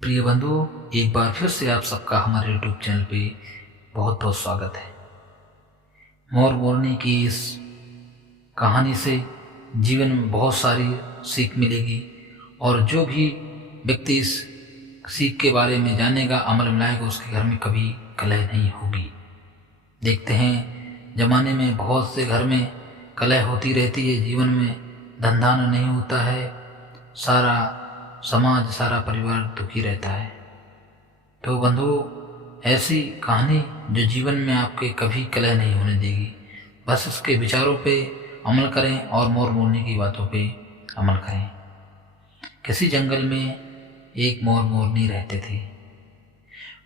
प्रिय बंधु, एक बार फिर से आप सबका हमारे यूट्यूब चैनल पे बहुत बहुत स्वागत है। मोर मोरनी की इस कहानी से जीवन में बहुत सारी सीख मिलेगी और जो भी व्यक्ति इस सीख के बारे में जानेगा, अमल में लाएगा, उसके घर में कभी कलह नहीं होगी। देखते हैं ज़माने में बहुत से घर में कलह होती रहती है, जीवन में धंधा नहीं होता है, सारा समाज सारा परिवार दुखी रहता है। तो बंधु, ऐसी कहानी जो जीवन में आपके कभी कलह नहीं होने देगी, बस इसके विचारों पे अमल करें और मोर मोरनी की बातों पे अमल करें। किसी जंगल में एक मोर मोरनी रहते थे।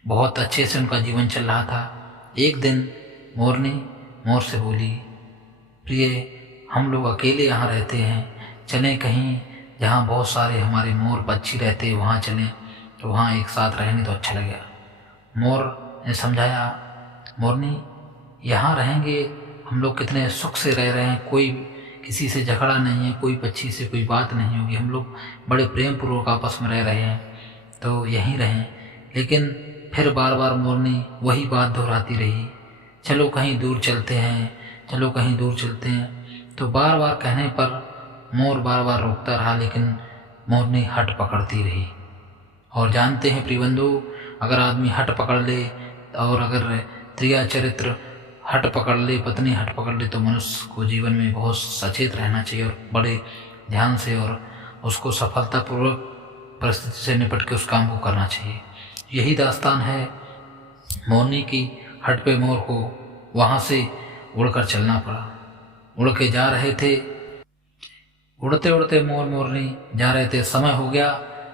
बहुत अच्छे से उनका जीवन चल रहा था। एक दिन मोरनी मोर से बोली, प्रिय, हम लोग अकेले यहाँ रहते हैं, चलें कहीं जहाँ बहुत सारे हमारे मोर पक्षी रहते हैं, वहाँ चलें तो वहाँ एक साथ रहेंगे तो अच्छा लगेगा। मोर ने समझाया, मोरनी, यहाँ रहेंगे हम लोग कितने सुख से रह रहे हैं, कोई किसी से झगड़ा नहीं है, कोई पक्षी से कोई बात नहीं होगी, हम लोग बड़े प्रेम पूर्वक आपस में रह रहे हैं, तो यहीं रहें। लेकिन फिर बार बार मोरनी वही बात दोहराती रही, चलो कहीं दूर चलते हैं, चलो कहीं दूर चलते हैं। तो बार बार कहने पर मोर बार बार रोकता रहा, लेकिन मोरनी हट पकड़ती रही। और जानते हैं प्रिय बंधु, अगर आदमी हट पकड़ ले और अगर त्रिया चरित्र हट पकड़ ले, पत्नी हट पकड़ ले, तो मनुष्य को जीवन में बहुत सचेत रहना चाहिए और बड़े ध्यान से और उसको सफलतापूर्वक परिस्थिति से निपट के उस काम को करना चाहिए। यही दास्तान है मोरनी की। हट पे मोर को वहाँ से उड़कर चलना पड़ा। उड़ के जा रहे थे, उड़ते उड़ते मोर मोरनी जा रहे थे। समय हो गया,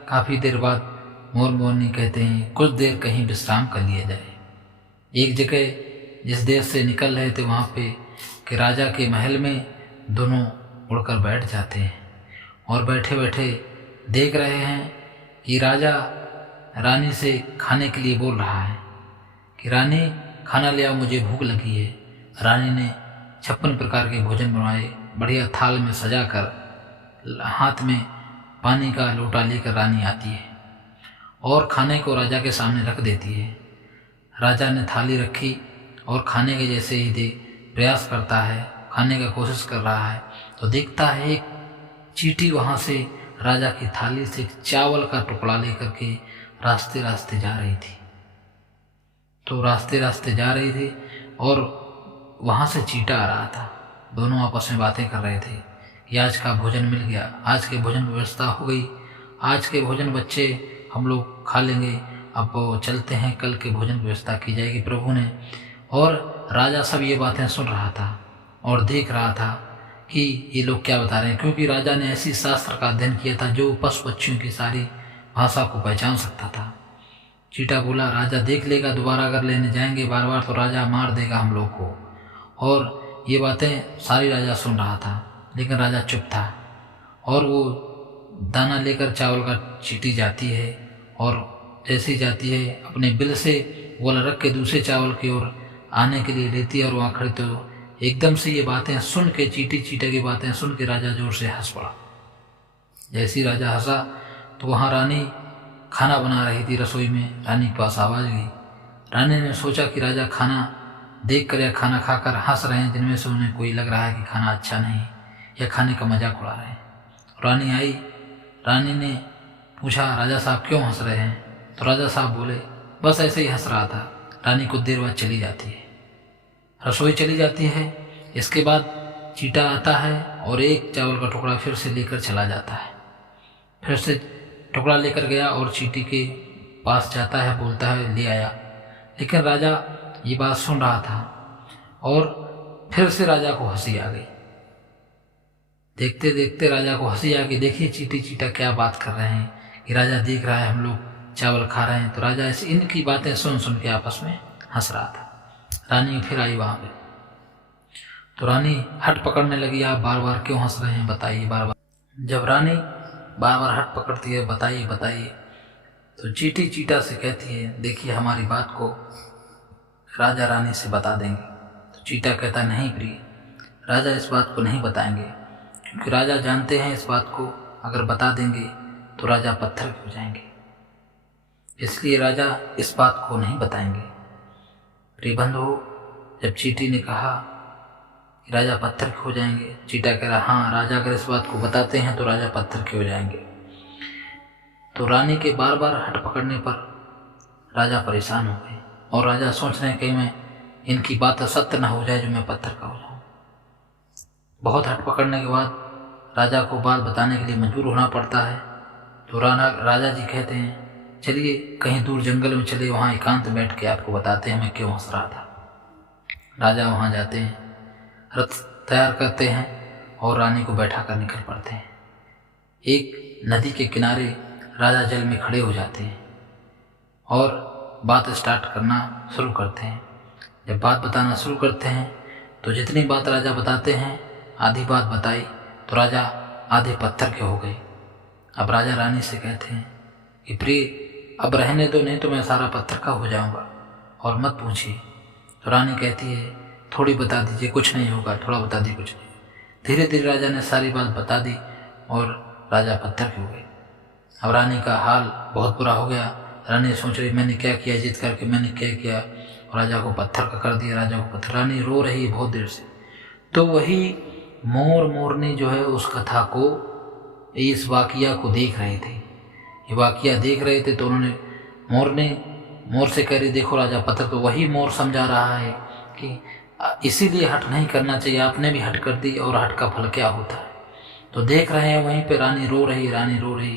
काफ़ी देर बाद मोर मोरनी कहते हैं, कुछ देर कहीं विश्राम कर लिया जाए। एक जगह जिस देश से निकल रहे थे वहाँ पे कि राजा के महल में दोनों उड़कर बैठ जाते हैं और बैठे बैठे देख रहे हैं कि राजा रानी से खाने के लिए बोल रहा है कि रानी, खाना ले आओ, मुझे भूख लगी है। रानी ने 56 प्रकार के भोजन बनवाए, बढ़िया थाल में सजा कर, हाथ में पानी का लोटा लेकर रानी आती है और खाने को राजा के सामने रख देती है। राजा ने थाली रखी और खाने के जैसे ही प्रयास करता है, खाने का कोशिश कर रहा है, तो देखता है एक चींटी वहाँ से राजा की थाली से एक चावल का टुकड़ा लेकर के रास्ते रास्ते जा रही थी। तो रास्ते रास्ते जा रही थी और वहाँ से चींटा आ रहा था। दोनों आपस में बातें कर रहे थे कि आज का भोजन मिल गया, आज के भोजन व्यवस्था हो गई, आज के भोजन बच्चे हम लोग खा लेंगे, अब चलते हैं, कल के भोजन व्यवस्था की जाएगी प्रभु ने। और राजा सब ये बातें सुन रहा था और देख रहा था कि ये लोग क्या बता रहे हैं, क्योंकि राजा ने ऐसी शास्त्र का अध्ययन किया था जो पशु पक्षियों की सारी भाषा को पहचान सकता था। चींटा बोला, राजा देख लेगा, दोबारा अगर लेने जाएंगे बार बार तो राजा मार देगा हम लोग को। और ये बातें सारी राजा सुन रहा था, लेकिन राजा चुप था। और वो दाना लेकर चावल का चींटी जाती है और जैसे ही जाती है अपने बिल से गोला रख के दूसरे चावल की ओर आने के लिए लेती है और वहाँ खड़ी, तो एकदम से ये बातें सुन के, चींटी चींटे की बातें सुन के राजा जोर से हंस पड़ा। जैसे ही राजा हंसा तो वहाँ रानी खाना बना रही थी रसोई में। रानी के पास आवाज़ गई। रानी ने सोचा कि राजा खाना देख कर या खाना खाकर हंस रहे हैं, जिनमें से उन्हें कोई लग रहा है कि खाना अच्छा नहीं या खाने का मजाक उड़ा रहे हैं। रानी आई, रानी ने पूछा, राजा साहब क्यों हंस रहे हैं? तो राजा साहब बोले, बस ऐसे ही हंस रहा था। रानी कुछ देर बाद चली जाती है, रसोई चली जाती है। इसके बाद चींटा आता है और एक चावल का टुकड़ा फिर से लेकर चला जाता है। फिर से टुकड़ा लेकर गया और चींटी के पास जाता है, बोलता है ले आया। लेकिन राजा ये बात सुन रहा था और फिर से राजा को हंसी आ गई। देखते देखते राजा को हंसी आ गई। देखिए चींटी चींटा क्या बात कर रहे हैं कि राजा देख रहा है हम लोग चावल खा रहे हैं। तो राजा ऐसे इनकी बातें सुन सुन के आपस में हंस रहा था। रानी फिर आई वहाँ पे, तो रानी हट पकड़ने लगी, आप बार बार क्यों हंस रहे हैं, बताइए बार बार। जब रानी बार बार हट पकड़ती है, बताइए बताइए, तो चींटी चींटा से कहती है, देखिए हमारी बात को राजा रानी से बता देंगे। तो चींटा कहता, नहीं प्रिय, राजा इस बात को नहीं बताएंगे, क्योंकि राजा जानते हैं इस बात को अगर बता देंगे तो राजा पत्थर हो जाएंगे। इसलिए राजा इस बात को नहीं बताएंगे। प्रिय बंधु, जब चींटी ने कहा कि राजा पत्थर के हो जाएंगे, चींटा कह रहा हाँ, राजा अगर इस बात को बताते हैं तो राजा पत्थर के हो जाएंगे। तो रानी के बार बार हट पकड़ने पर राजा परेशान हो गए और राजा सोच रहे हैं कहीं मैं इनकी बात सत्य न हो जाए जो मैं पत्थर का हो जाऊं। बहुत हट पकड़ने के बाद राजा को बात बताने के लिए मजबूर होना पड़ता है। तो राजा जी कहते हैं चलिए कहीं दूर जंगल में चलिए, वहाँ एकांत बैठ के आपको बताते हैं मैं क्यों हंस रहा था। राजा वहाँ जाते हैं, रथ तैयार करते हैं और रानी को बैठा कर निकल पड़ते हैं। एक नदी के किनारे राजा जल में खड़े हो जाते हैं और बात स्टार्ट करना शुरू करते हैं। जब बात बताना शुरू करते हैं तो जितनी बात राजा बताते हैं, आधी बात बताई तो राजा आधे पत्थर के हो गए। अब राजा रानी से कहते हैं कि प्रिय अब रहने दो, नहीं तो मैं सारा पत्थर का हो जाऊंगा और मत पूछिए। तो रानी कहती है थोड़ी बता दीजिए, कुछ नहीं होगा, थोड़ा बता दी, कुछ नहीं। धीरे धीरे राजा ने सारी बात बता दी और राजा पत्थर के हो गए। अब रानी का हाल बहुत बुरा हो गया। रानी सोच रही मैंने क्या किया, जिद करके मैंने क्या किया, राजा को पत्थर का कर दिया, राजा को पत्थर। रानी रो रही है बहुत देर से। तो वही मोर मोरनी जो है उस कथा को, इस वाकिया को देख रहे थे। ये वाकिया देख रहे थे तो उन्होंने मोर से कह रही देखो राजा पत्थर, तो वही मोर समझा रहा है कि इसीलिए हट नहीं करना चाहिए, आपने भी हट कर दी और हट का फल क्या होता है। तो देख रहे हैं वहीं पे रानी रो रही